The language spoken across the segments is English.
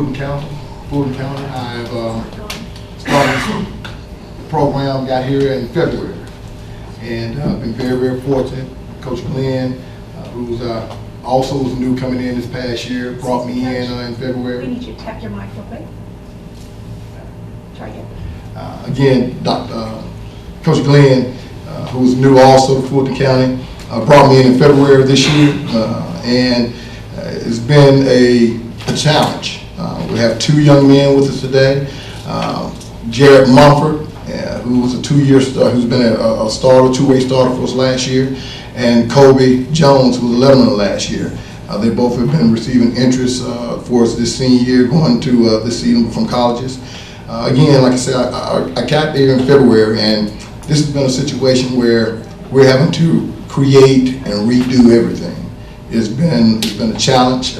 Fulton County. I've started this program, got here in February, and I've been very, very fortunate. Coach Glenn, who's also was new coming in this past year, brought me in February. We need you to tap your mic real quick. Try again. Again, Coach Glenn, who's new also to Fulton County, brought me in February of this year, and it's been a challenge. We have two young men with us today. Jared Mumford, who was a two-year star, who's been a starter, two-way starter for us last year, and Kobe Jones, who was 11 last year. They both have been receiving interest for us this senior year, going to this season from colleges. Again, like I said, I got there in February, and this has been a situation where we're having to create and redo everything. It's been a challenge.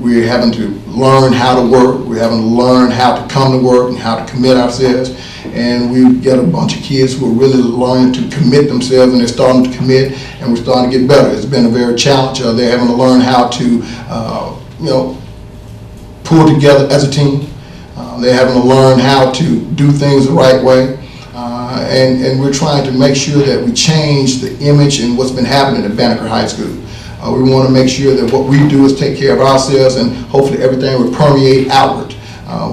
We're having to learn how to work. We're having to learn how to come to work and how to commit ourselves. And we've got a bunch of kids who are really learning to commit themselves, and they're starting to commit, and we're starting to get better. It's been a very challenge. They're having to learn how to, pull together as a team. They're having to learn how to do things the right way. And we're trying to make sure that we change the image and what's been happening at Banneker High School. We want to make sure that what we do is take care of ourselves, and hopefully everything will permeate outward.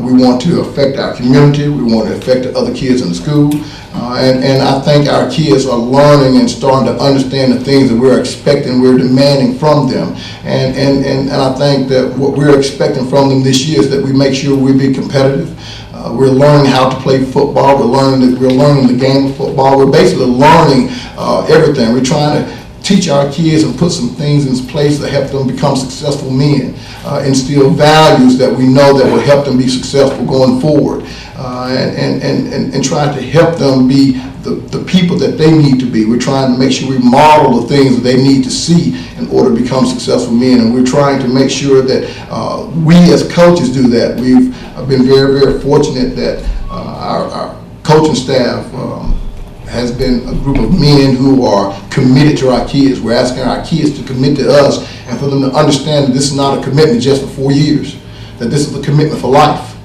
We want to affect our community. We want to affect the other kids in the school. And I think our kids are learning and starting to understand the things that we're expecting, we're demanding from them. And I think that what we're expecting from them this year is that we make sure we be competitive. We're learning how to play football. We're learning the game of football. We're basically learning everything. We're trying to teach our kids and put some things in place to help them become successful men, instill values that we know that will help them be successful going forward, and try to help them be the people that they need to be. We're trying to make sure we model the things that they need to see in order to become successful men, and we're trying to make sure that we as coaches do that. We've been very, very fortunate that our coaching staff has been a group of men who are committed to our kids. We're asking our kids to commit to us, and for them to understand that this is not a commitment just for 4 years, that this is a commitment for life,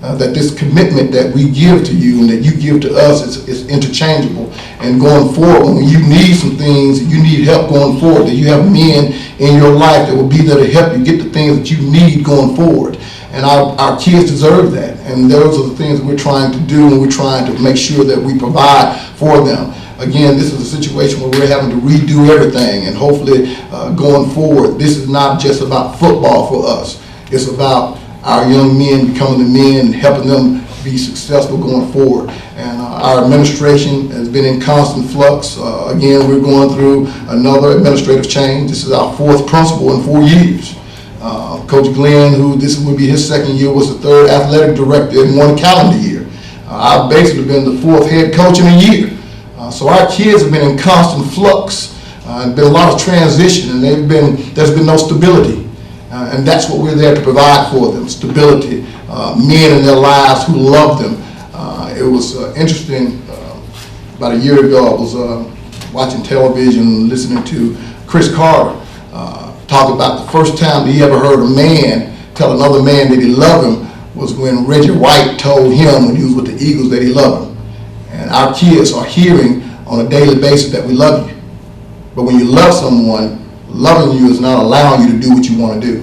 that this commitment that we give to you and that you give to us is interchangeable. And going forward, when you need some things, you need help going forward, that you have men in your life that will be there to help you get the things that you need going forward. And our kids deserve that. And those are the things that we're trying to do, and we're trying to make sure that we provide for them. Again, this is a situation where we're having to redo everything, and hopefully going forward, this is not just about football for us. It's about our young men becoming the men and helping them be successful going forward. And our administration has been in constant flux. Again, we're going through another administrative change. This is our fourth principal in 4 years. Coach Glenn, who this will be his second year, was the third athletic director in 1 calendar year. I've basically been the fourth head coach in a year. So our kids have been in constant flux. There's been a lot of transition, and there's been no stability. And that's what we're there to provide for them, stability, men in their lives who love them. It was interesting, about a year ago, I was watching television, listening to Chris Carter talk about the first time that he ever heard a man tell another man that he loved him was when Reggie White told him when he was with the Eagles that he loved him. And our kids are hearing on a daily basis that we love you. But when you love someone, loving you is not allowing you to do what you want to do.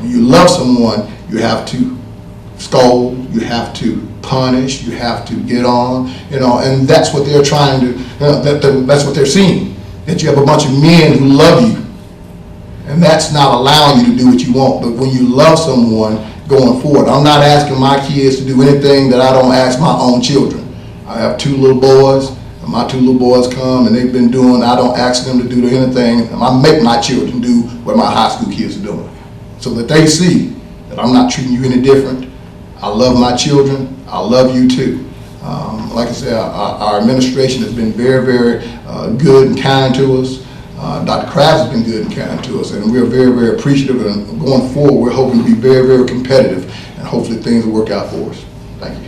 When you love someone, you have to scold, you have to punish, you have to get on, and that's what they're trying to, that's what they're seeing, that you have a bunch of men who love you, and that's not allowing you to do what you want. But when you love someone going forward, I'm not asking my kids to do anything that I don't ask my own children. I have 2 little boys, and my 2 little boys come, and they've been doing, I don't ask them to do anything, and I make my children do what my high school kids are doing, so that they see that I'm not treating you any different. I love my children. I love you too. Like I said, our administration has been very, very good and kind to us. Dr. Krabs has been good and kind to us, and we're very, very appreciative. And going forward, we're hoping to be very, very competitive, and hopefully things will work out for us. Thank you.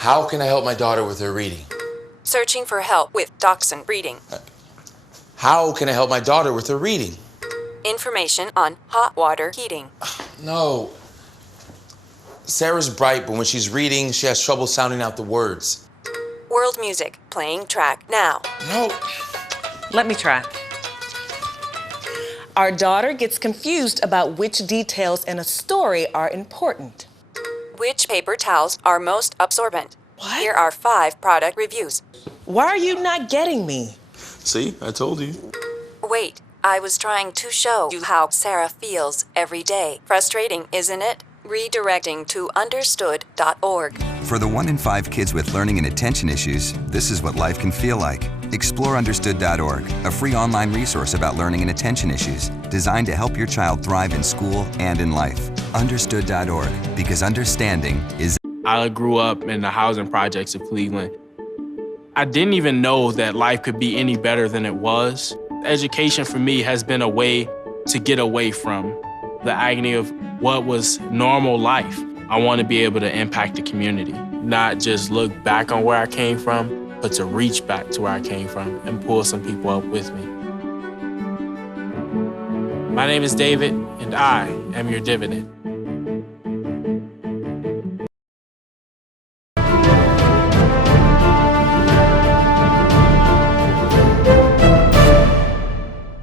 How can I help my daughter with her reading? Searching for help with Dachshund breeding. How can I help my daughter with her reading? Information on hot water heating. No. Sarah's bright, but when she's reading, she has trouble sounding out the words. World music playing track now. No. Let me try. Our daughter gets confused about which details in a story are important. Which paper towels are most absorbent? What? Here are 5 product reviews. Why are you not getting me? See, I told you. Wait, I was trying to show you how Sarah feels every day. Frustrating, isn't it? Redirecting to understood.org. For the 1 in 5 kids with learning and attention issues, this is what life can feel like. Explore understood.org, a free online resource about learning and attention issues, designed to help your child thrive in school and in life. Understood.org, because understanding is... I grew up in the housing projects of Cleveland. I didn't even know that life could be any better than it was. Education for me has been a way to get away from the agony of what was normal life. I want to be able to impact the community, not just look back on where I came from, but to reach back to where I came from and pull some people up with me. My name is David, and I am your dividend.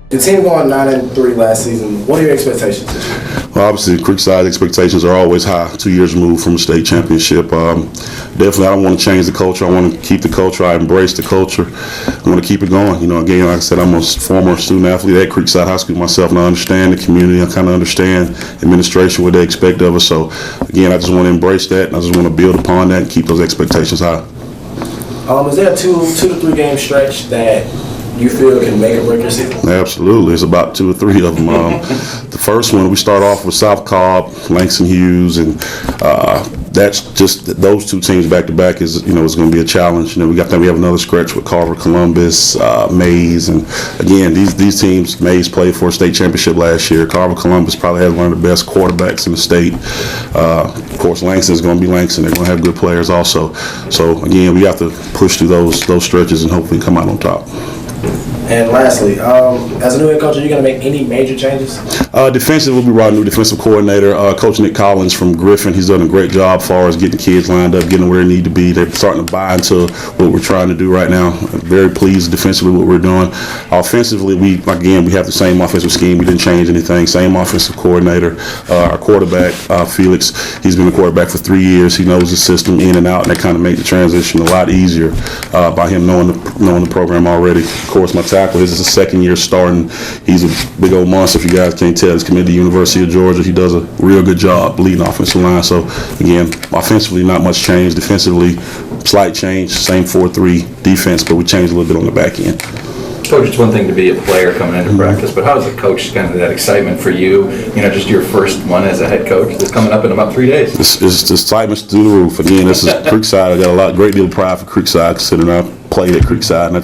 The team going 9-3 last season. What are your expectations this year? Well, obviously, Creekside expectations are always high. 2 years removed from a state championship. Definitely, I don't want to change the culture. I want to keep the culture. I embrace the culture. I want to keep it going. You know, again, like I said, I'm a former student athlete at Creekside High School myself, and I understand the community. I kind of understand administration, what they expect of us. So, again, I just want to embrace that, and I just want to build upon that and keep those expectations high. Is there a 2 to 3 game stretch that you feel can make or break your season? Absolutely. It's about 2 or 3 of them. The first one, we start off with South Cobb, Langston Hughes, and that's just those 2 teams back to back is, you know, it's going to be a challenge. You know, we have another stretch with Carver, Columbus, Mays, and again, these teams, Mays played for a state championship last year. Carver, Columbus probably has one of the best quarterbacks in the state. Of course, Langston is going to be Langston. They're going to have good players also. So again, we have to push through those stretches and hopefully come out on top. And lastly, as a new head coach, are you going to make any major changes? Defensively, we'll be brought a new defensive coordinator, Coach Nick Collins from Griffin. He's done a great job as far as getting kids lined up, getting where they need to be. They're starting to buy into what we're trying to do right now. I'm very pleased defensively what we're doing. Offensively, we have the same offensive scheme. We didn't change anything. Same offensive coordinator. Our quarterback, Felix, he's been a quarterback for 3 years. He knows the system in and out, and that kind of made the transition a lot easier by him knowing the program already. Of course, my tackle, this is his 2nd year starting. He's a big old monster, if you guys can't tell. He's committed to the University of Georgia. He does a real good job leading the offensive line. So, again, offensively, not much change. Defensively, slight change, same 4-3 defense, but we changed a little bit on the back end. Coach, it's one thing to be a player coming into practice, but how is the coach, kind of that excitement for you, you know, just your first one as a head coach that's coming up in about 3 days? It's excitement's through the roof. Again, this is Creekside. I got great deal of pride for Creekside, considering I played at Creekside, and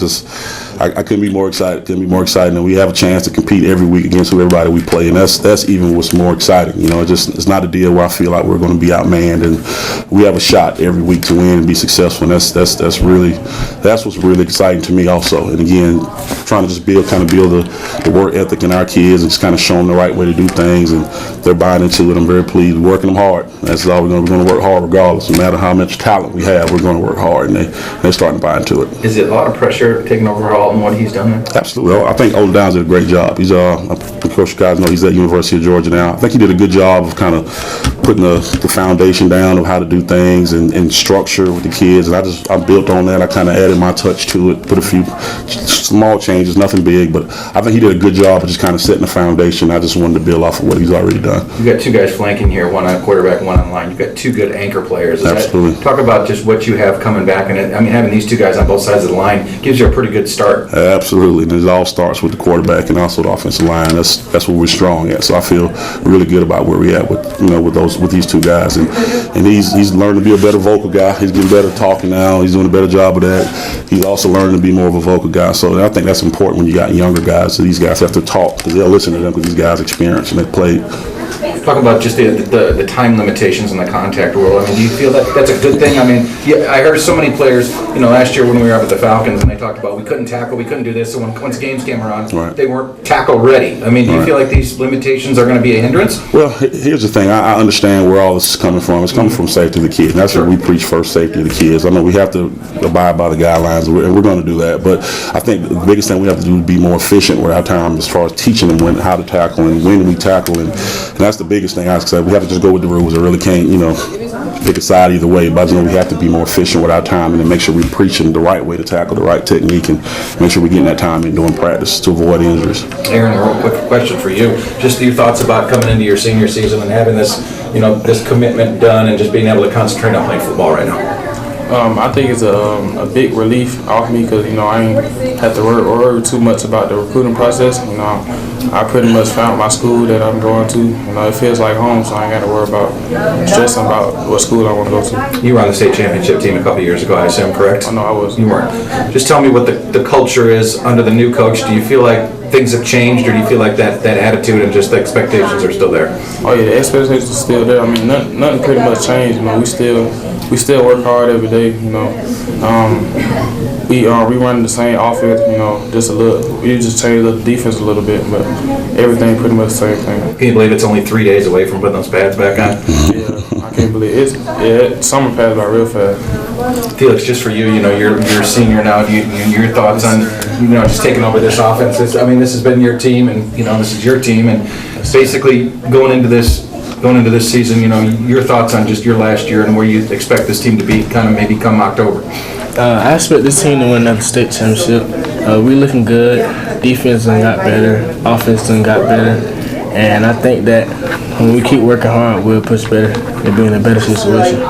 I couldn't be more excited. And we have a chance to compete every week against everybody we play, and that's even what's more exciting. You know, it's not a deal where I feel like we're going to be outmanned, and we have a shot every week to win and be successful. And that's what's really exciting to me also. And again, trying to just build the work ethic in our kids and just kind of show them the right way to do things, and they're buying into it. I'm very pleased. We're working them hard. That's all we're going to work hard regardless. No matter how much talent we have, we're going to work hard, and they're starting to buy into it. Is it a lot of pressure taking over Hall and what he's done there? Absolutely. I think Olin Downs did a great job. He's of course, you guys know he's at University of Georgia now. I think he did a good job of kind of putting the foundation down of how to do things and structure with the kids. And I built on that. I kind of added my touch to it, put a few small changes, nothing big, but I think he did a good job of just kind of setting the foundation. I just wanted to build off of what he's already done. You've got 2 guys flanking here, one on quarterback, one on line. You've got 2 good anchor players. Absolutely. Talk about just what you have coming back. And I mean, having these 2 guys on both sides of the line gives you a pretty good start. Absolutely. And it all starts with the quarterback and also the offensive line. That's what we're strong at. So I feel really good about where we're at with those with these two guys, and he's learned to be a better vocal guy. He's getting better talking now. He's doing a better job of that. He's also learning to be more of a vocal guy. So I think that's important when you got younger guys. So these guys have to talk because they'll listen to them because these guys experience and they've played. Talk about just the time limitations in the contact world. I mean, do you feel that that's a good thing? I mean, yeah, I heard so many players, last year when we were up at the Falcons and they talked about we couldn't tackle, we couldn't do this, so once games came around, they weren't tackle ready. I mean, do you feel like these limitations are going to be a hindrance? Well, here's the thing. I understand where all this is coming from. It's coming from safety of the kids. And that's what we preach first, safety of the kids. I know we have to abide by the guidelines, and we're going to do that. But I think the biggest thing we have to do is be more efficient with our time as far as teaching them how to tackle and when we tackle. And that's the biggest thing I say. We have to just go with the rules. I really can't, pick a side either way. But we have to be more efficient with our time and then make sure we're preaching the right way to tackle, the right technique, and make sure we're getting that time in doing practice to avoid injuries. Aaron, a real quick question for you. Just your thoughts about coming into your senior season and having this, this commitment done and just being able to concentrate on playing football right now. I think it's a big relief off me because, I ain't have to worry too much about the recruiting process. I pretty much found my school that I'm going to. It feels like home, so I ain't got to worry about stressing about what school I want to go to. You were on the state championship team a couple years ago, I assume, correct? Oh, no, I wasn't. You weren't. Just tell me what the culture is under the new coach. Do you feel like things have changed, or do you feel like that attitude and just the expectations are still there? Oh, yeah, the expectations are still there. I mean, nothing pretty much changed. We still work hard every day. We run the same offense. Just a little. We just change the defense a little bit, but everything pretty much the same thing. Can you believe it's only 3 days away from putting those pads back on? Yeah, I can't believe it. Summer passed by real fast. Felix, just for you, you're a senior now. Your thoughts on just taking over this offense? This has been your team, and this is your team, and basically going into this season, your thoughts on just your last year and where you expect this team to be, kind of maybe come October. I expect this team to win another state championship. We looking good. Defense done got better. Offense done got better. And I think that when we keep working hard, we'll push better and be in a better situation.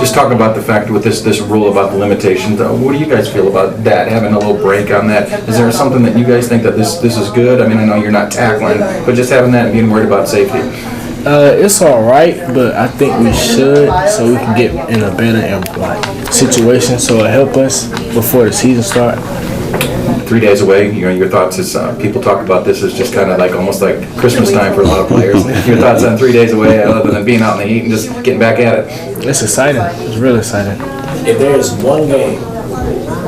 Just talk about the fact with this rule about the limitations. What do you guys feel about that, having a little break on that? Is there something that you guys think that this is good? I mean, I know you're not tackling, but just having that and being worried about safety. It's all right, but I think we should so we can get in a better situation so it'll help us before the season starts. 3 days away, your thoughts as people talk about this as just kind of like almost like Christmas time for a lot of players. Your thoughts on 3 days away other than being out in the heat and just getting back at it? It's exciting. It's really exciting. If there's one game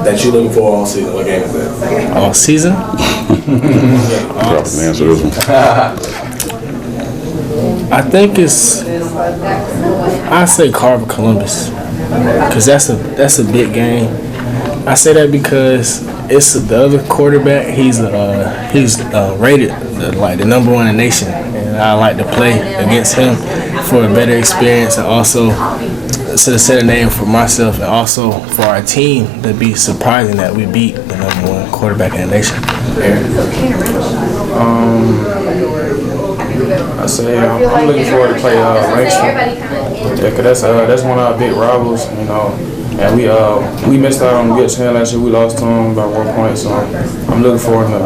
that you're looking for all season, what game is that? All season? Probably answer this one. I think I say Carver Columbus because that's a big game. I say that because it's the other quarterback. He's rated like the number one in the nation, and I like to play against him for a better experience and also to set a name for myself and also for our team to be surprising that we beat the number one quarterback in the nation. I say I'm looking forward to play Langston. Because that's one of our big rivals, and we missed out on a good chance last year. We lost to them by 1 point, so I'm looking forward to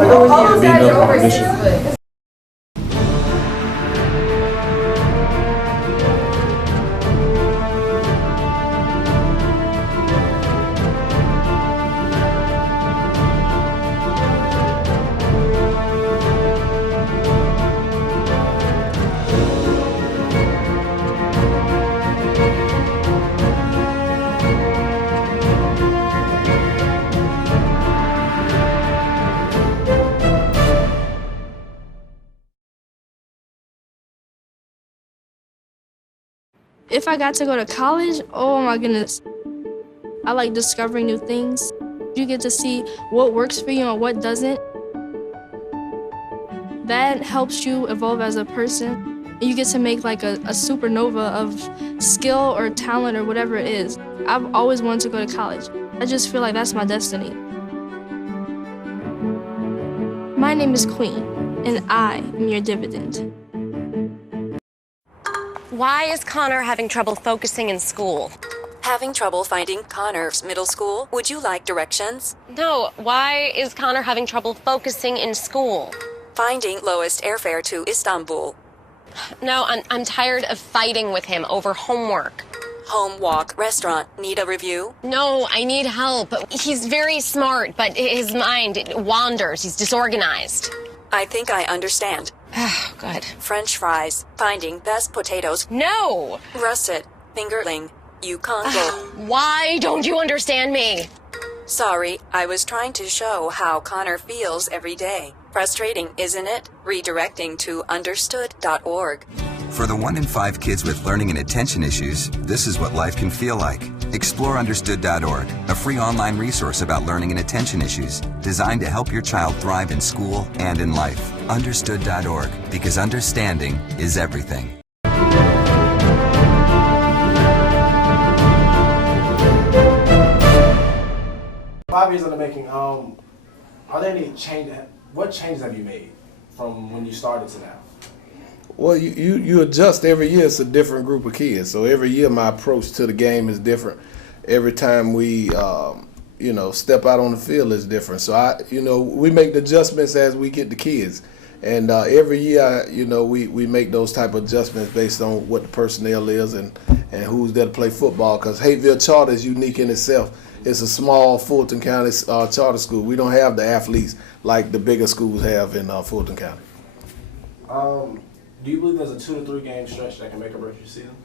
beating them on this year. If I got to go to college, oh my goodness. I like discovering new things. You get to see what works for you and what doesn't. That helps you evolve as a person. You get to make like a supernova of skill or talent or whatever it is. I've always wanted to go to college. I just feel like that's my destiny. My name is Queen, and I am your dividend. Why is Connor having trouble focusing in school? Having trouble finding Connor's middle school? Would you like directions? No, why is Connor having trouble focusing in school? Finding lowest airfare to Istanbul. No, I'm tired of fighting with him over homework. Home, walk, restaurant. Need a review? No, I need help. He's very smart, but his mind wanders. He's disorganized. I think I understand. Oh, good. French fries. Finding best potatoes. No! Russet. Fingerling. Yukon Gold. Why don't you understand me? Sorry, I was trying to show how Connor feels every day. Frustrating, isn't it? Redirecting to understood.org. For the 1 in 5 kids with learning and attention issues, this is what life can feel like. Explore understood.org, a free online resource about learning and attention issues designed to help your child thrive in school and in life. Understood.org, because understanding is everything. 5 years in the making. Are there any changes? What changes have you made from when you started to now? Well, you adjust every year. It's a different group of kids. So every year my approach to the game is different. Every time we, step out on the field is different. So we make the adjustments as we get the kids. And every year, we make those type of adjustments based on what the personnel is and who's there to play football. Because Hateville Charter is unique in itself. It's a small Fulton County charter school. We don't have the athletes like the bigger schools have in Fulton County. Do you believe there's a 2 to 3 game stretch that can make or break your season?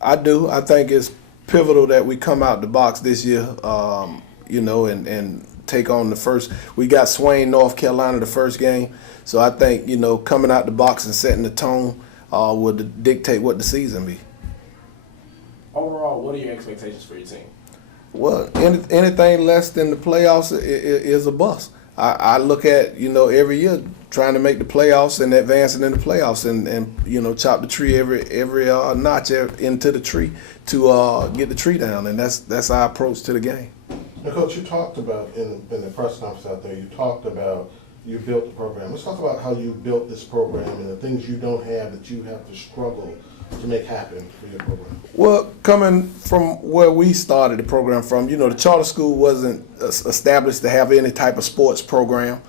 I do. I think it's pivotal that we come out the box this year, and take on the first. We got Swain, North Carolina, the first game. So I think, coming out the box and setting the tone would dictate what the season be. Overall, what are your expectations for your team? Well, anything less than the playoffs is a bust. I look at, every year trying to make the playoffs and advancing in the playoffs and chop the tree every notch into the tree to get the tree down. And that's our approach to the game. Now, Coach, you talked about in the press conference out there, you talked about you built the program. Let's talk about how you built this program and the things you don't have that you have to struggle to make happen for your program. Well, coming from where we started the program from, the charter school wasn't established to have any type of sports program,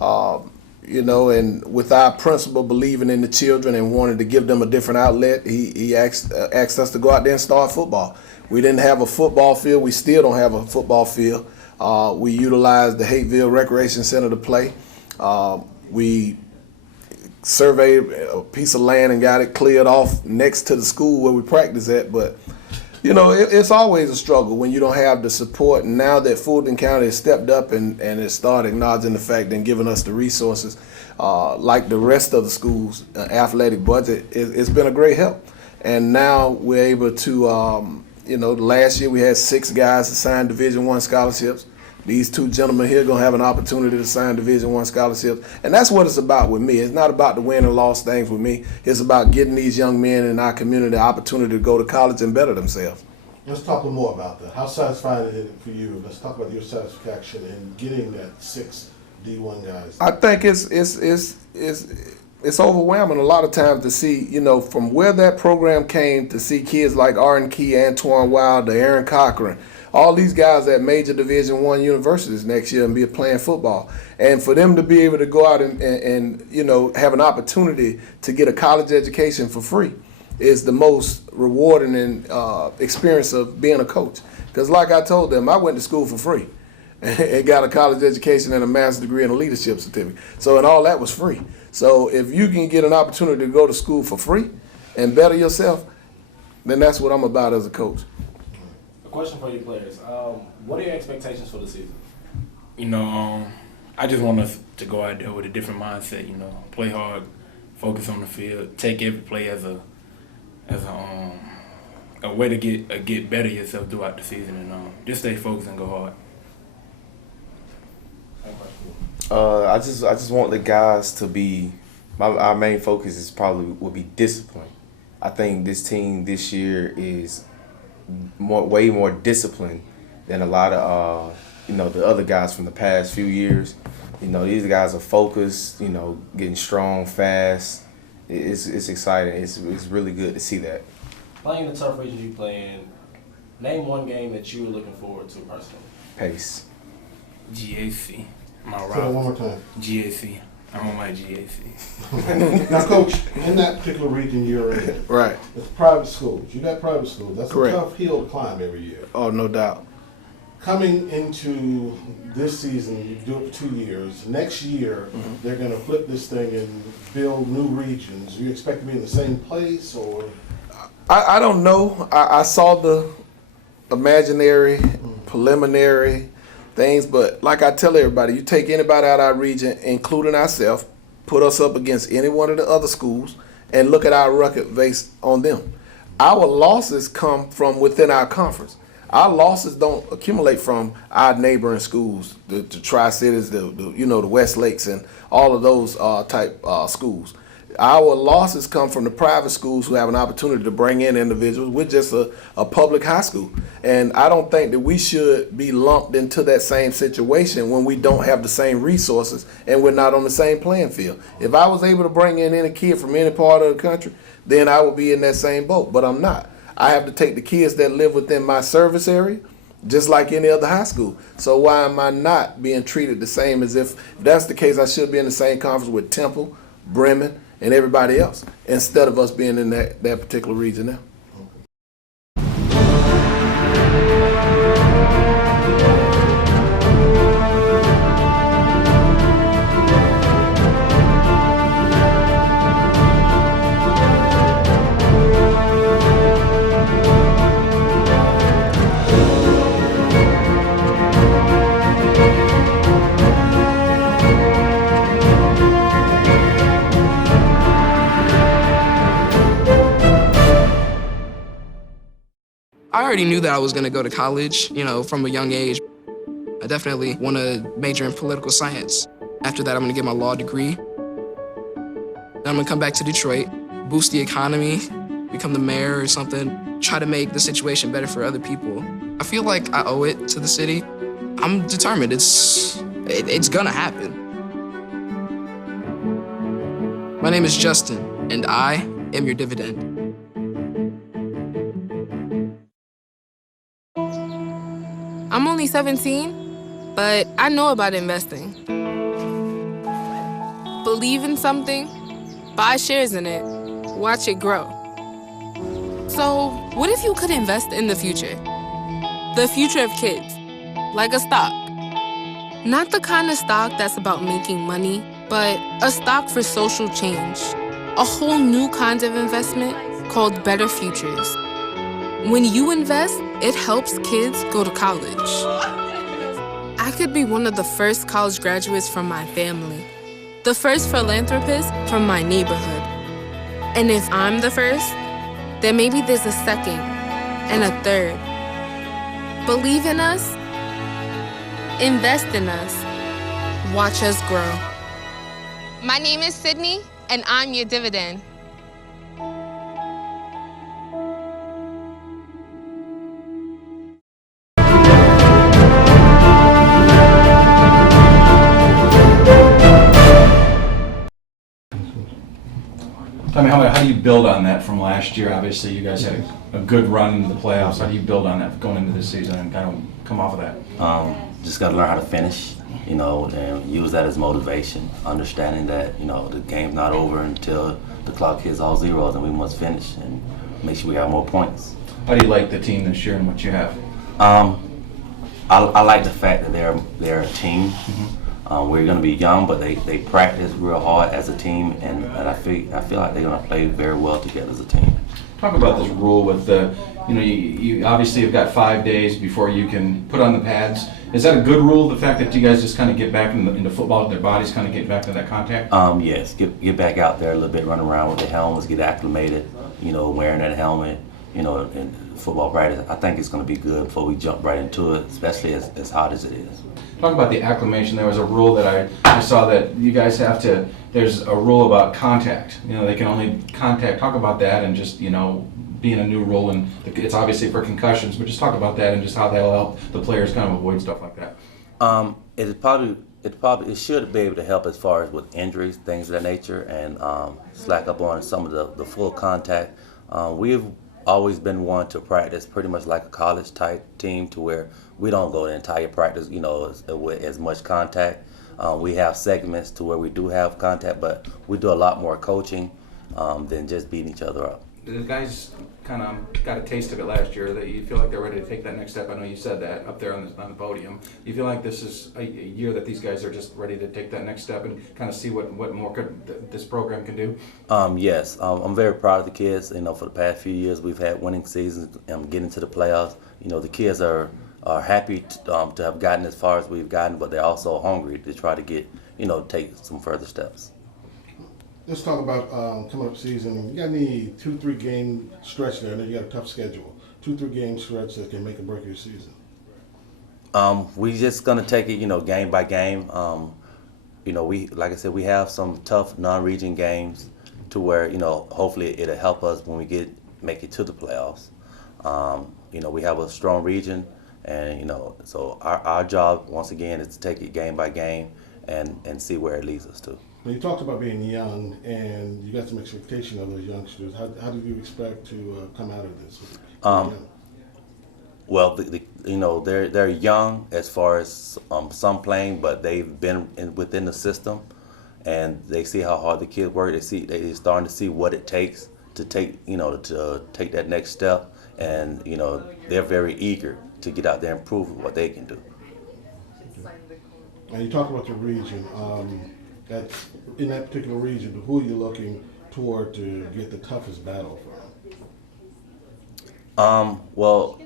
and with our principal believing in the children and wanted to give them a different outlet, he asked us to go out there and start football. We didn't have a football field. We still don't have a football field. We utilized the Hateville Recreation Center to play. We surveyed a piece of land and got it cleared off next to the school where we practice at. But, it's always a struggle when you don't have the support. And now that Fulton County has stepped up and has started acknowledging the fact and giving us the resources, like the rest of the schools' athletic budget, it's been a great help. And now we're able to, last year we had 6 guys that signed Division I scholarships. These 2 gentlemen here are going to have an opportunity to sign Division I scholarships. And that's what it's about with me. It's not about the win and loss things with me. It's about getting these young men in our community the opportunity to go to college and better themselves. Let's talk a little more about that. How satisfying is it for you? Let's talk about your satisfaction in getting that 6 D1 guys. I think it's overwhelming a lot of times to see, from where that program came, to see kids like Arden Key, Antoine Wilder, Aaron Cochran, all these guys at major Division I universities next year and be playing football. And for them to be able to go out and have an opportunity to get a college education for free is the most rewarding experience of being a coach. Because like I told them, I went to school for free and got a college education and a master's degree and a leadership certificate. So, and all that was free. So if you can get an opportunity to go to school for free and better yourself, then that's what I'm about as a coach. Question for you players. What are your expectations for the season? I just want us to go out there with a different mindset, play hard, focus on the field, take every play as a way to get better yourself throughout the season, and just stay focused and go hard. I just want the guys to be. Our main focus is will be discipline. I think this team this year is way more disciplined than a lot of the other guys from the past few years. These guys are focused. Getting strong, fast. It's exciting. It's really good to see that. Playing the tough region you play in, name one game that you were looking forward to personally. Pace. GAC. My Say that one more time. GAC. I'm on my GAC. Now, Coach, in that particular region you're in, Right. it's private schools. You got private schools. That's Correct. a tough hill to climb every year. Oh, no doubt. Coming into this season, you do it for 2 years. Next year, they're going to flip this thing and build new regions. You expect to be in the same place, or? I don't know. I saw the imaginary, preliminary things, but like I tell everybody, you take anybody out of our region, including ourselves, put us up against any one of the other schools, and look at our record based on them. Our losses come from within our conference. Our losses don't accumulate from our neighboring schools, the Tri-Cities, the West Lakes, and all of those type schools. Our losses come from the private schools who have an opportunity to bring in individuals. We're just a public high school. And I don't think that we should be lumped into that same situation when we don't have the same resources and we're not on the same playing field. If I was able to bring in any kid from any part of the country, then I would be in that same boat, but I'm not. I have to take the kids that live within my service area, just like any other high school. So why am I not being treated the same as if that's the case? I should be in the same conference with Temple, Bremen, and everybody else, instead of us being in that particular region now. I already knew that I was going to go to college, from a young age. I definitely want to major in political science. After that, I'm going to get my law degree. Then I'm going to come back to Detroit, boost the economy, become the mayor or something, try to make the situation better for other people. I feel like I owe it to the city. I'm determined. It's going to happen. My name is Justin, and I am your dividend. I'm only 17, but I know about investing. Believe in something, buy shares in it, watch it grow. So, what if you could invest in the future? The future of kids, like a stock. Not the kind of stock that's about making money, but a stock for social change. A whole new kind of investment called Better Futures. When you invest, it helps kids go to college. I could be one of the first college graduates from my family, the first philanthropist from my neighborhood. And if I'm the first, then maybe there's a second and a third. Believe in us, invest in us, watch us grow. My name is Sydney, and I'm your dividend. Tell me, how do you build on that from last year? Obviously, you guys had a good run into the playoffs. How do you build on that going into this season and kind of come off of that? Just got to learn how to finish, and use that as motivation, understanding that, the game's not over until the clock hits all zeros and we must finish and make sure we have more points. How do you like the team this year and what you have? I like the fact that they're a team. Mm-hmm. We're going to be young, but they practice real hard as a team, and I feel like they're going to play very well together as a team. Talk about this rule with the, you obviously have got 5 days before you can put on the pads. Is that a good rule, the fact that you guys just kind of get back into football, their bodies kind of get back to that contact? Yes, get back out there a little bit, run around with the helmets, get acclimated, wearing that helmet, in football practice. I think it's going to be good before we jump right into it, especially as hot as it is. Talk about the acclimation. There was a rule that I saw that you guys have to, there's a rule about contact. They can only contact. Talk about that and just, being a new rule, and it's obviously for concussions, but just talk about that and just how that'll help the players kind of avoid stuff like that. It should be able to help as far as with injuries, things of that nature, and slack up on some of the full contact. We've always been one to practice pretty much like a college type team, to where we don't go the entire practice, with as much contact. We have segments to where we do have contact, but we do a lot more coaching than just beating each other up. The guys kind of got a taste of it last year. That you feel like they're ready to take that next step. I know you said that up there on the podium. You feel like this is a year that these guys are just ready to take that next step and kind of see what more this program can do? Yes, I'm very proud of the kids. You know, for the past few years, we've had winning seasons and getting to the playoffs. You know, the kids are happy to have gotten as far as we've gotten, but they're also hungry to try to get, take some further steps. Let's talk about coming up season. You got any 2-3 game stretch there? I know you got a tough schedule. 2-3 game stretch that can make or break your season. We just gonna take it, game by game. We, like I said, we have some tough non-region games to where, hopefully it'll help us when we make it to the playoffs. We have a strong region, and so our job once again is to take it game by game and see where it leads us to. When you talked about being young and you got some expectation of those youngsters, how do you expect to come out of this? Well, they're young as far as some playing, but they've been within the system, and they see how hard the kids work. They're starting to see what it takes to take that next step, and they're very eager to get out there and prove what they can do. And you talk about your region. In that particular region, who are you looking toward to get the toughest battle from? Well,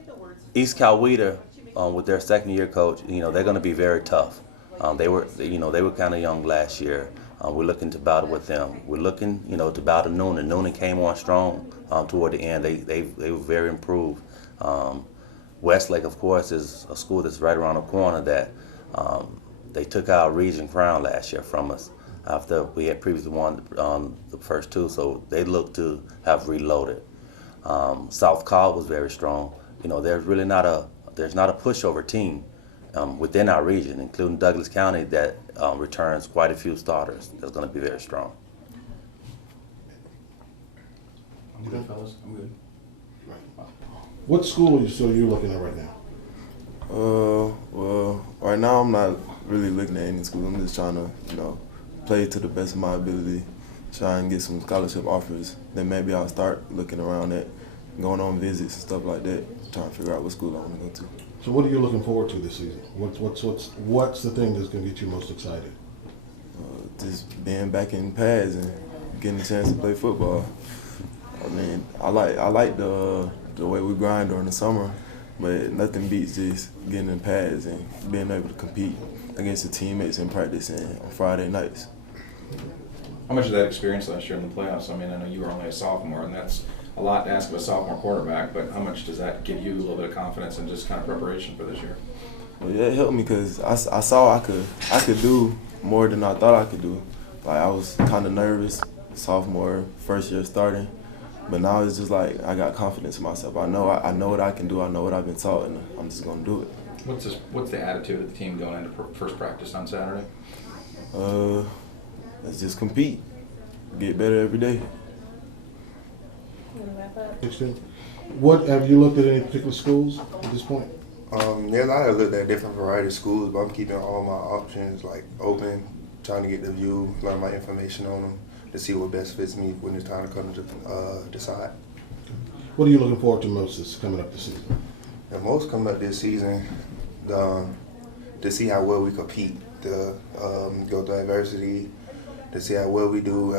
East Coweta, with their second-year coach, they're going to be very tough. They were kind of young last year. We're looking to battle with them. We're looking, to battle Noonan. Noonan came on strong toward the end. They were very improved. Westlake, of course, is a school that's right around the corner that they took our region crown last year from us after we had previously won the first two, so they look to have reloaded. South Cobb was very strong. There's really not a pushover team within our region, including Douglas County, that returns quite a few starters. That's going to be very strong. I'm good, fellas. I'm good. What school are you looking at right now? Well, right now I'm not really looking at any school. I'm just trying to, play to the best of my ability, try and get some scholarship offers. Then maybe I'll start looking around at going on visits and stuff like that, trying to figure out what school I want to go to. So what are you looking forward to this season? What's the thing that's going to get you most excited? Just being back in pads and getting a chance to play football. I mean, I like the way we grind during the summer, but nothing beats just getting in pads and being able to compete against the teammates in practice and on Friday nights. How much of that experience last year in the playoffs? I mean, I know you were only a sophomore, and that's a lot to ask of a sophomore quarterback, but how much does that give you a little bit of confidence and just kind of preparation for this year? Well, yeah, it helped me because I saw I could do more than I thought I could do. Like, I was kind of nervous, sophomore, first year starting, but now it's just like I got confidence in myself. I know what I can do. I know what I've been taught, and I'm just going to do it. What's the attitude of the team going into first practice on Saturday? Let's just compete, get better every day. What have you looked at any particular schools at this point? Yes, I have looked at different variety of schools, but I'm keeping all my options open, trying to get the view, learn my information on them to see what best fits me when it's time to come to decide. What are you looking forward to most this coming up this season? The most coming up this season, to see how well we compete, to go through adversity, to see how well we do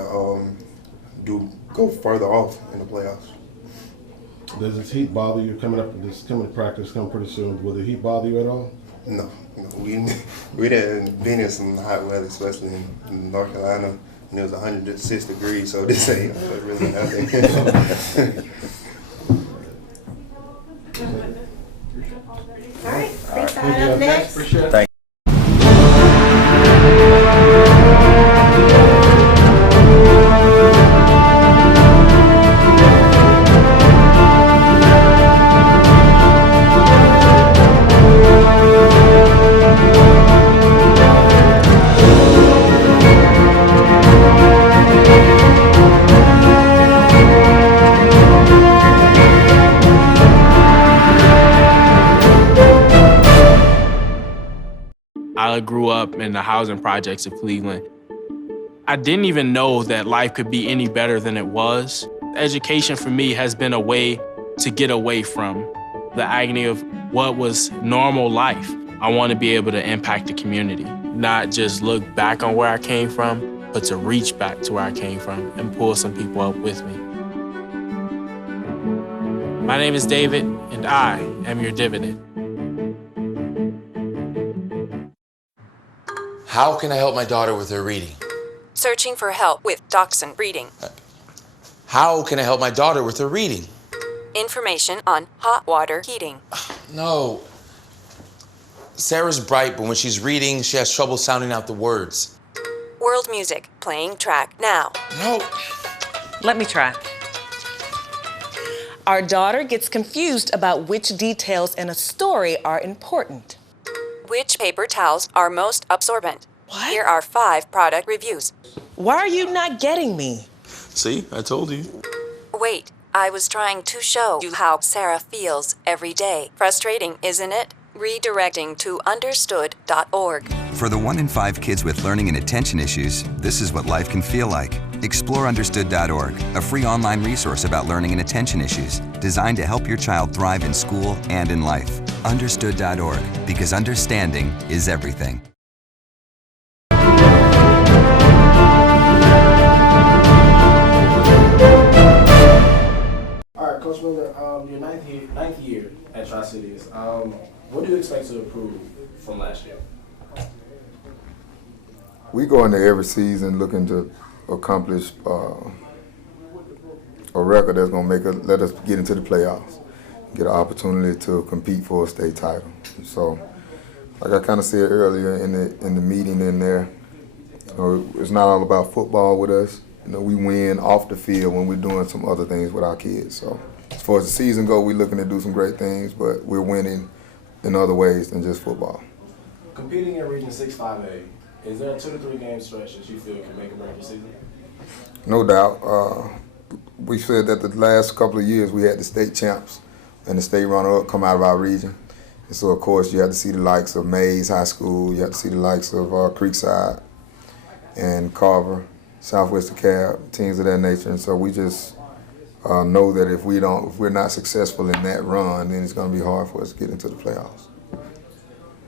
go further off in the playoffs. Does this heat bother you coming to practice coming pretty soon? Will the heat bother you at all? No. We done been in some hot weather, especially in North Carolina, and it was 106 degrees, so this ain't really nothing. All right, Creekside up next. Appreciate it. I grew up in the housing projects of Cleveland. I didn't even know that life could be any better than it was. Education for me has been a way to get away from the agony of what was normal life. I want to be able to impact the community, not just look back on where I came from, but to reach back to where I came from and pull some people up with me. My name is David, and I am your dividend. How can I help my daughter with her reading? Searching for help with Dachshund Reading. How can I help my daughter with her reading? Information on hot water heating. No. Sarah's bright, but when she's reading, she has trouble sounding out the words. World music, playing track now. No. Let me try. Our daughter gets confused about which details in a story are important. Which paper towels are most absorbent? What? Here are 5 product reviews. Why are you not getting me? See, I told you. Wait, I was trying to show you how Sarah feels every day. Frustrating, isn't it? Redirecting to understood.org. For the 1 in 5 kids with learning and attention issues, this is what life can feel like. Explore understood.org, a free online resource about learning and attention issues, designed to help your child thrive in school and in life. Understood.org, because understanding is everything. All right, Coach Miller, your ninth year at Tri-Cities. What do you expect to improve from last year? We go into every season looking to accomplish a record that's going to let us get into the playoffs, get an opportunity to compete for a state title. So, like I kind of said earlier in the meeting in there, it's not all about football with us. We win off the field when we're doing some other things with our kids. So, as far as the season goes, we're looking to do some great things, but we're winning in other ways than just football. Competing in Region 6-5A, is there a 2 to 3 game stretch that you feel can make or break your season? No doubt. We said that the last couple of years we had the state champs and the state runner-up come out of our region. And so, of course, you have to see the likes of Mays High School, you have to see the likes of Creekside and Carver, Southwest DeKalb, teams of that nature. And so we just know that if we're not successful in that run, then it's going to be hard for us to get into the playoffs.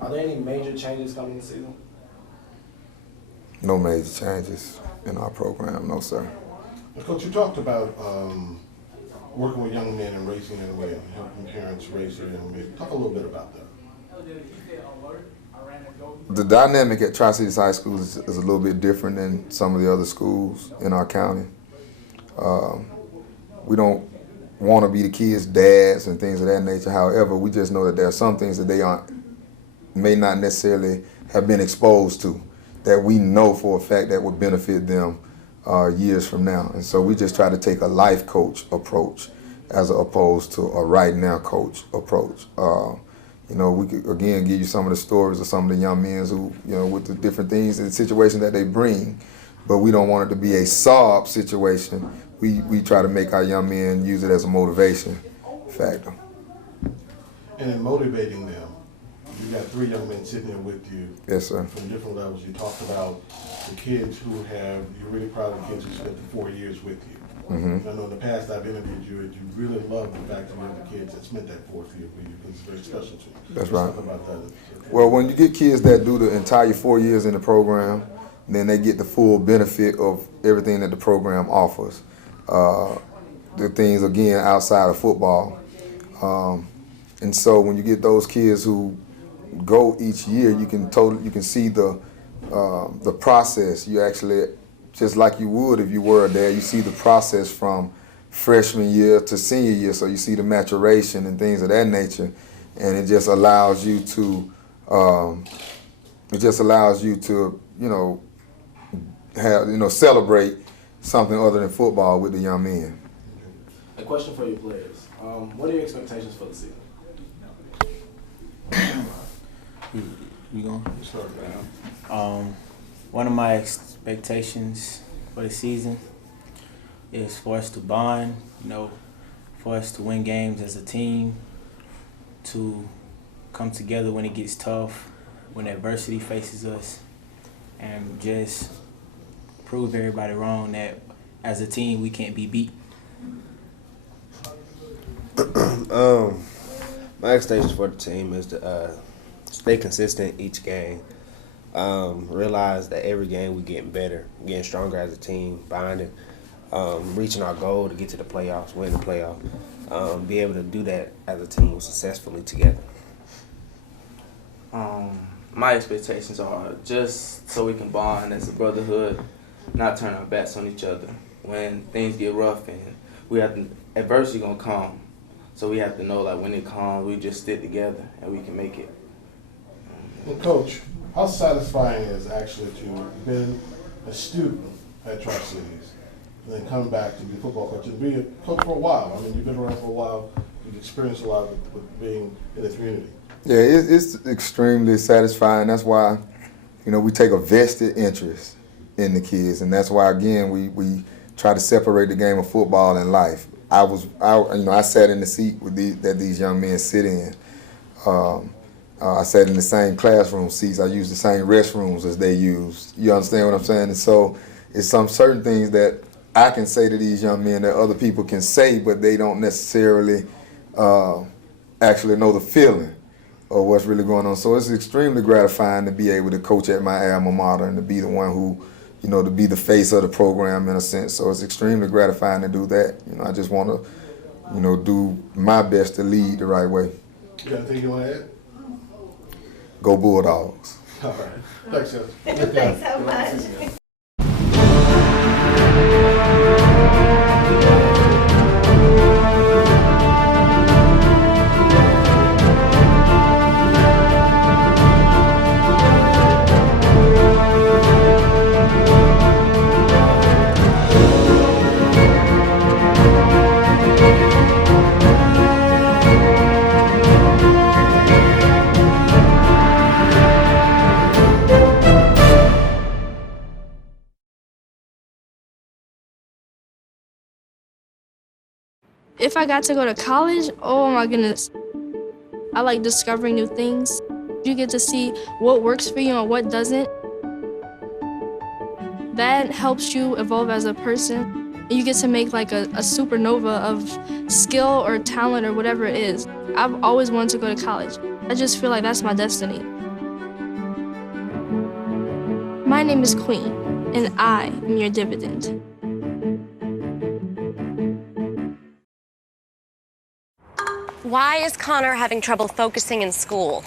Are there any major changes coming this season? No major changes in our program, no sir. Coach, you talked about working with young men and raising them well, helping parents raise their young men. Talk a little bit about that. The dynamic at Tri-Cities High School is a little bit different than some of the other schools in our county. We don't want to be the kids' dads and things of that nature. However, we just know that there are some things that they may not necessarily have been exposed to, that we know for a fact that would benefit them years from now. And so we just try to take a life coach approach as opposed to a right now coach approach. We could, again, give you some of the stories of some of the young men who, with the different things and situations that they bring, but we don't want it to be a sob situation. We try to make our young men use it as a motivation factor. And in motivating them, you got 3 young men sitting there with you. Yes, sir. From different levels. You talked about the kids who you're really proud of the kids who spent the 4 years with you. Mm-hmm. I know in the past I've interviewed you, and you really love the fact that you have the kids that spent that 4th year with you, because it's very special to you. That's Let's right. talk about that. Well, when you get kids that do the entire 4 years in the program, then they get the full benefit of everything that the program offers. The things, again, outside of football. And so when you get those kids who go each year, you can see the process. You actually, just like you would if you were there, you see the process from freshman year to senior year. So you see the maturation and things of that nature, and it just allows you to celebrate something other than football with the young men. A question for your players. What are your expectations for the season? We going? One of my expectations for the season is for us to bond, for us to win games as a team, to come together when it gets tough, when adversity faces us, and just prove everybody wrong that as a team we can't be beat. My expectations for the team is to stay consistent each game. Realize that every game we getting better, getting stronger as a team, bonding, reaching our goal to get to the playoffs, win the playoff. Be able to do that as a team successfully together. My expectations are just so we can bond as a brotherhood, not turn our backs on each other when things get rough, and adversity gonna come. So we have to know, like, when it comes, we just stick together and we can make it. Well, Coach, how satisfying is it actually to have been a student at Tri-Cities and then come back to be a football coach and be a coach for a while? I mean, you've been around for a while, you've experienced a lot with being in the community. Yeah, it's extremely satisfying. That's why, we take a vested interest in the kids, and that's why, again, we try to separate the game of football and life. I sat in the seat that these young men sit in. I sat in the same classroom seats. I used the same restrooms as they used. You understand what I'm saying? And so it's some certain things that I can say to these young men that other people can say, but they don't necessarily actually know the feeling of what's really going on. So it's extremely gratifying to be able to coach at my alma mater and to be the one who, to be the face of the program in a sense. So it's extremely gratifying to do that. I just want to, do my best to lead the right way. You got anything you want to add? Go Bulldogs. All right. Thanks, Coach. Thanks so much. If I got to go to college, oh my goodness. I like discovering new things. You get to see what works for you and what doesn't. That helps you evolve as a person. You get to make like a supernova of skill or talent or whatever it is. I've always wanted to go to college. I just feel like that's my destiny. My name is Queen, and I am your dividend. Why is Connor having trouble focusing in school?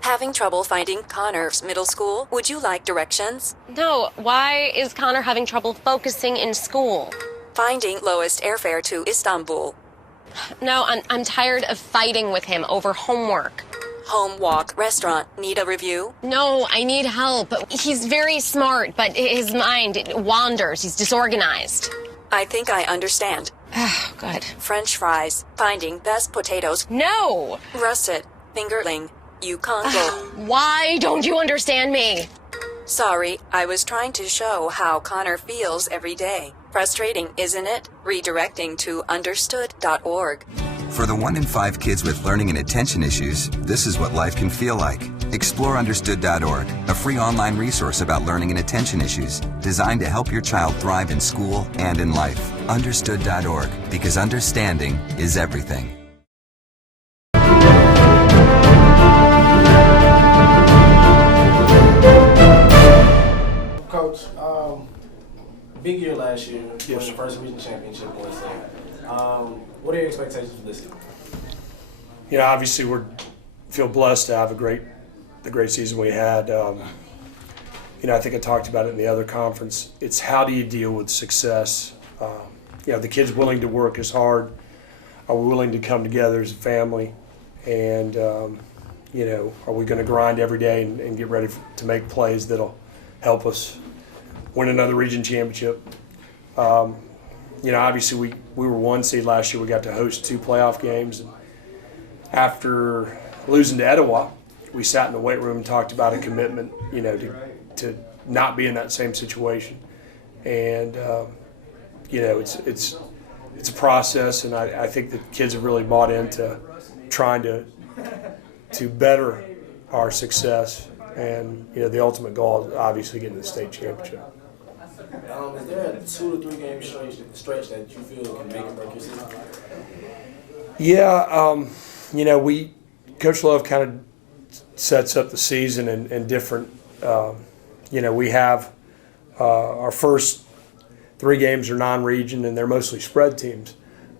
Having trouble finding Connor's middle school? Would you like directions? No, why is Connor having trouble focusing in school? Finding lowest airfare to Istanbul. No, I'm tired of fighting with him over homework. Home, walk, restaurant. Need a review? No, I need help. He's very smart, but his mind wanders. He's disorganized. I think I understand. Oh, good. French fries. Finding best potatoes. No! Russet. Fingerling. Yukon Gold. Why don't you understand me? Sorry, I was trying to show how Connor feels every day. Frustrating, isn't it? Redirecting to understood.org. For the 1 in 5 kids with learning and attention issues, this is what life can feel like. Explore understood.org, a free online resource about learning and attention issues, designed to help your child thrive in school and in life. Understood.org, because understanding is everything. Coach, big year last year. Yes. The first region championship was what are your expectations for this year? Obviously we feel blessed to have the great season we had. I think I talked about it in the other conference. It's how do you deal with success? The kids willing to work as hard. Are we willing to come together as a family? And are we going to grind every day and get ready to make plays that'll help us win another region championship? Obviously we were 1 seed last year. We got to host 2 playoff games. And after losing to Etowah, we sat in the weight room and talked about a commitment, to not be in that same situation. And it's a process, and I think the kids have really bought into trying to better our success And the ultimate goal is obviously getting to the state championship. Is there a 2 to 3 game stretch that you feel can make or break your season? Yeah, Coach Love kind of sets up the season in different. We have our first 3 games are non-region, and they're mostly spread teams.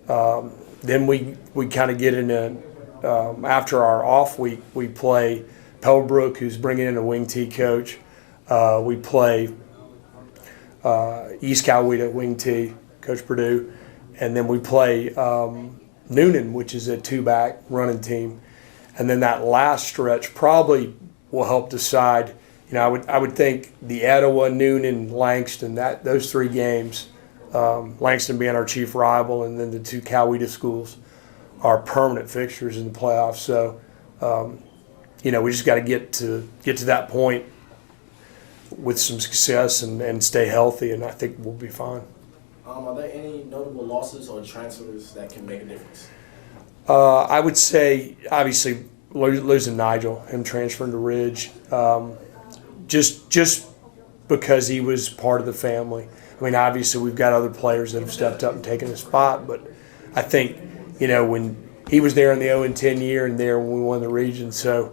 Then we kind of get into after our off week, we play Pebblebrook, who's bringing in a wing T coach. We play East Coweta wing T, Coach Purdue, and then we play Noonan, which is a 2-back running team. And then that last stretch probably will help decide. I would think the Etowah, Noonan, Langston, those 3 games, Langston being our chief rival, and then the 2 Coweta schools are permanent fixtures in the playoffs. So, we just got to get to that point with some success and stay healthy, and I think we'll be fine. Are there any notable losses or transfers that can make a difference? I would say, obviously, losing Nigel, him transferring to Ridge, just because he was part of the family. I mean, obviously, we've got other players that have stepped up and taken his spot, but I think, when he was there in the 0-10 year and there when we won the region, so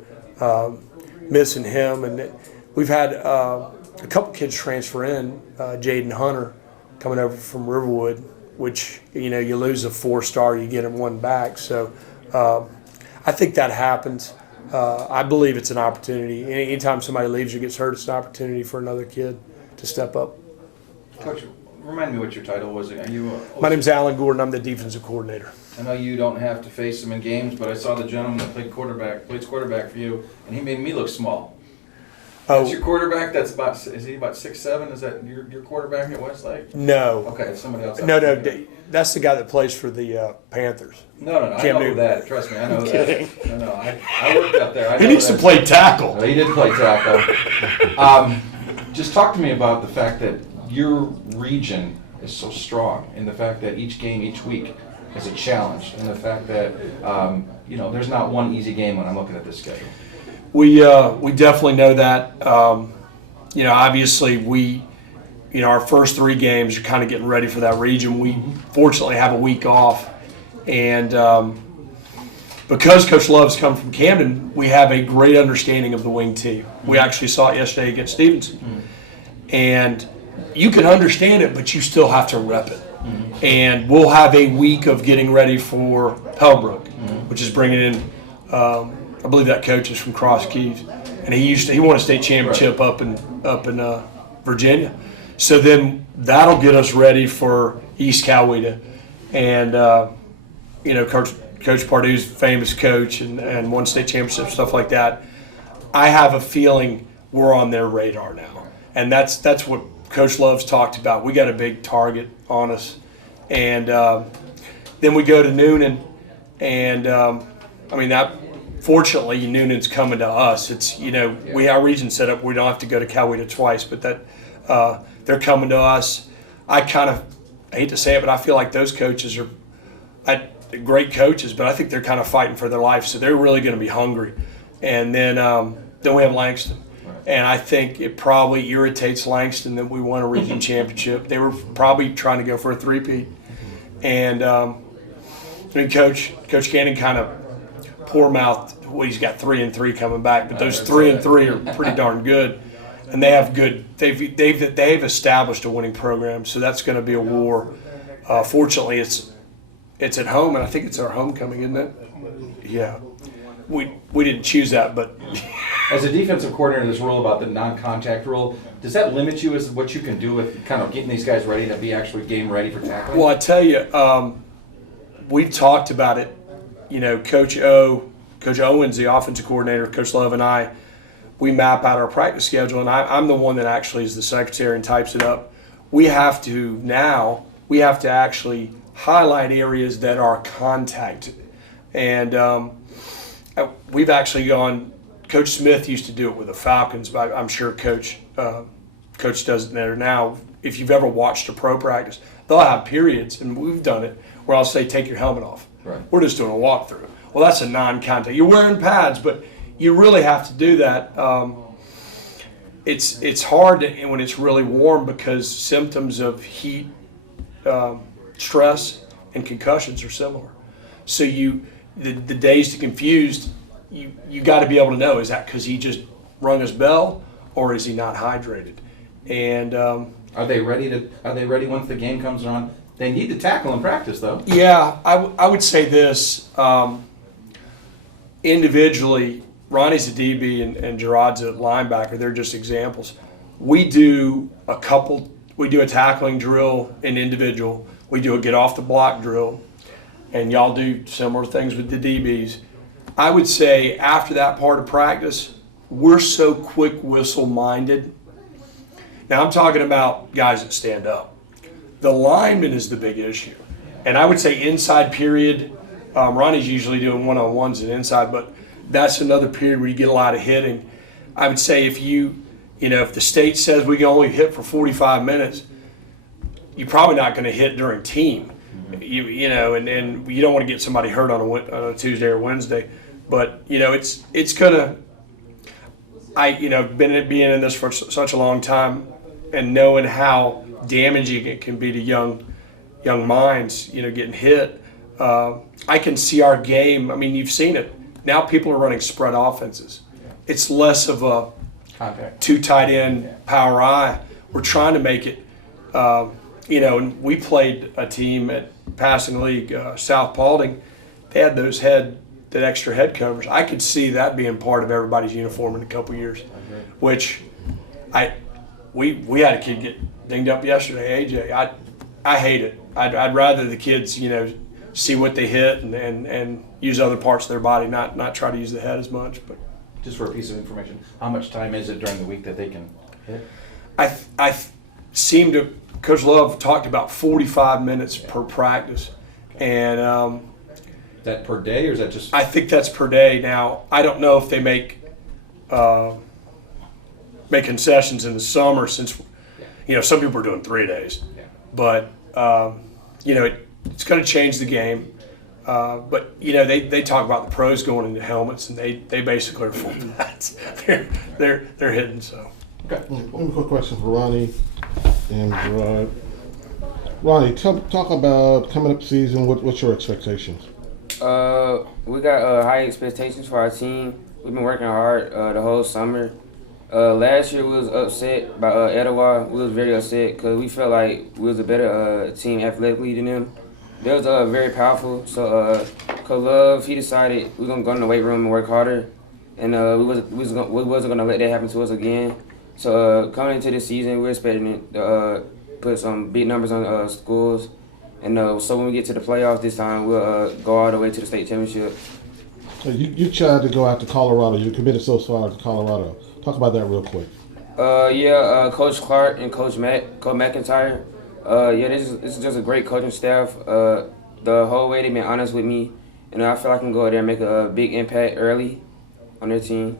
missing him. And we've had a couple kids transfer in, Jaden Hunter coming over from Riverwood, which, you lose a 4-star, you get him 1 back. So I think that happens. I believe it's an opportunity. Anytime somebody leaves or gets hurt, it's an opportunity for another kid to step up. Coach, remind me what your title was. Are you? My name's Alan Gordon. I'm the defensive coordinator. I know you don't have to face him in games, but I saw the gentleman that plays quarterback for you, and he made me look small. That's your quarterback? Is he about 6'7"? Is that your quarterback at Westlake? No. Okay, it's somebody else. No, that's the guy that plays for the Panthers. No, I know that. Trust me, I know that. No, I worked out there. He needs to play tackle. He did play tackle. Just talk to me about the fact that your region is so strong, and the fact that each game, each week is a challenge, and the fact that there's not one easy game when I'm looking at this schedule. We definitely know that. Obviously our first 3 games are kind of getting ready for that region. We fortunately have a week off, and because Coach Love's come from Camden, we have a great understanding of the wing team. We actually saw it yesterday against Stevenson, and you can understand it, but you still have to rep it. And we'll have a week of getting ready for Pellbrook, which is bringing in. I believe that coach is from Cross Keys, and he won a state championship up in Virginia. So then that'll get us ready for East Coweta, and Coach Pardue's famous coach and won state championship, stuff like that. I have a feeling we're on their radar now, and that's what Coach Love's talked about. We got a big target on us, and then we go to Noonan, and fortunately, Noonan's coming to us. It's our region set up. We don't have to go to Coweta twice, but they're coming to us. I hate to say it, but I feel like those coaches are great coaches, but I think they're kind of fighting for their life, so they're really going to be hungry. And then we have Langston, and I think it probably irritates Langston that we won a region championship. They were probably trying to go for a 3-peat, and Coach Cannon kind of poor-mouthed. Well, he's got 3-3 coming back, but those 3-3 are pretty darn good, and they have good. They've established a winning program, so that's going to be a war. Fortunately, it's at home, and I think it's our homecoming, isn't it? Yeah, we didn't choose that, but as a defensive coordinator, this rule about the non-contact rule, does that limit you as what you can do with kind of getting these guys ready to be actually game ready for tackling? Well, I tell you, we talked about it. Coach Owens, the offensive coordinator, Coach Love, and I, we map out our practice schedule, and I'm the one that actually is the secretary and types it up. We have to actually highlight areas that are contact, and we've actually gone. Coach Smith used to do it with the Falcons, but I'm sure Coach does it there now. If you've ever watched a pro practice, they'll have periods, and we've done it, where I'll say, take your helmet off. Right. We're just doing a walkthrough. Well, that's a non-contact. You're wearing pads, but you really have to do that. it's hard when it's really warm because symptoms of heat, stress, and concussions are similar. So the dazed and confused, you got to be able to know, is that because he just rung his bell or is he not hydrated? And Are they ready once the game comes on? They need to tackle in practice, though. Yeah, I would say this. Individually, Ronnie's a DB and Gerard's a linebacker. They're just examples. We do a tackling drill in individual. We do a get off the block drill, and y'all do similar things with the DBs. I would say after that part of practice, we're so quick whistle minded. Now I'm talking about guys that stand up. The lineman is the big issue. And I would say inside period, Ronnie's usually doing one-on-ones and inside, but that's another period where you get a lot of hitting. I would say if if the state says we can only hit for 45 minutes, you're probably not going to hit during team. And you don't want to get somebody hurt on a Tuesday or Wednesday. But, it's going to, being in this for such a long time and knowing how damaging it can be to young minds, getting hit, I can see our game. I mean, you've seen it. Now people are running spread offenses. It's less of a two tight end power I. We're trying to make it, and we played a team at Passing League, South Fulton. They had that extra head covers. I could see that being part of everybody's uniform in a couple years, which we had a kid get dinged up yesterday, AJ. I hate it. I'd rather the kids, see what they hit and use other parts of their body, not try to use the head as much. But just for a piece of information, how much time is it during the week that they can hit? I seem to, Coach Love talked about 45 minutes per practice, and is that per day or is that just? I think that's per day. Now I don't know if they make concessions in the summer since some people are doing 3 days, but it's going to change the game. But they talk about the pros going into helmets, and they basically are full pads. They're hitting. So. Okay. One quick question for Ronnie and Gerard. Ronnie, talk about coming up season. What's your expectations? We got high expectations for our team. We've been working hard the whole summer. Last year we was upset by Etowah. We was very upset because we felt like we was a better team athletically than them. They was very powerful. So Coach Love, he decided we gonna go in the weight room and work harder, and we wasn't gonna let that happen to us again. So coming into this season, we're expecting it to put some big numbers on schools, and so when we get to the playoffs this time, we'll go all the way to the state championship. You tried to go out to Colorado. You committed so far to Colorado. Talk about that real quick. Coach Clark and Coach McIntyre. This is just a great coaching staff. The whole way they've been honest with me, and I feel I can go there and make a big impact early on their team.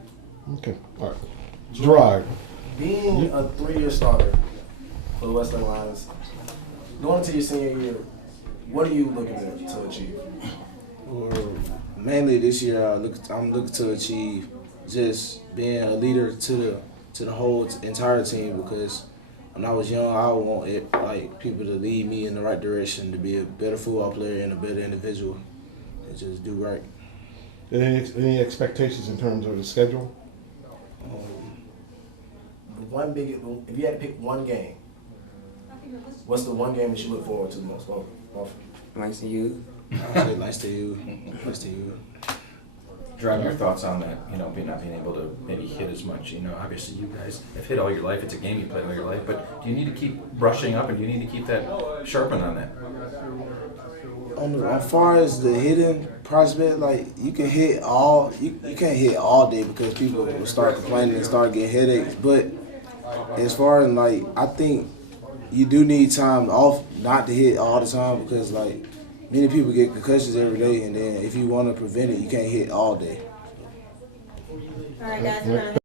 Okay, all right. Gerard. Being a 3-year starter for the Western Lions, going into your senior year, what are you looking to achieve? Well, mainly this year, I'm looking to achieve just being a leader to the whole entire team, because when I was young, I would want people to lead me in the right direction, to be a better football player and a better individual, and just do right. Any expectations in terms of the schedule? If you had to pick one game, what's the one game that you look forward to the most often? Nice to you. Nice to you. Nice to you. Drive your thoughts on that, not being able to maybe hit as much. Obviously you guys have hit all your life. It's a game you played all your life, but do you need to keep brushing up, and do you need to keep that sharpened on that? As far as the hitting prospect, you can hit you can't hit all day because people will start complaining and start getting headaches. But as far as I think you do need time off not to hit all the time, because many people get concussions every day, and then if you want to prevent it, you can't hit all day. All right, guys.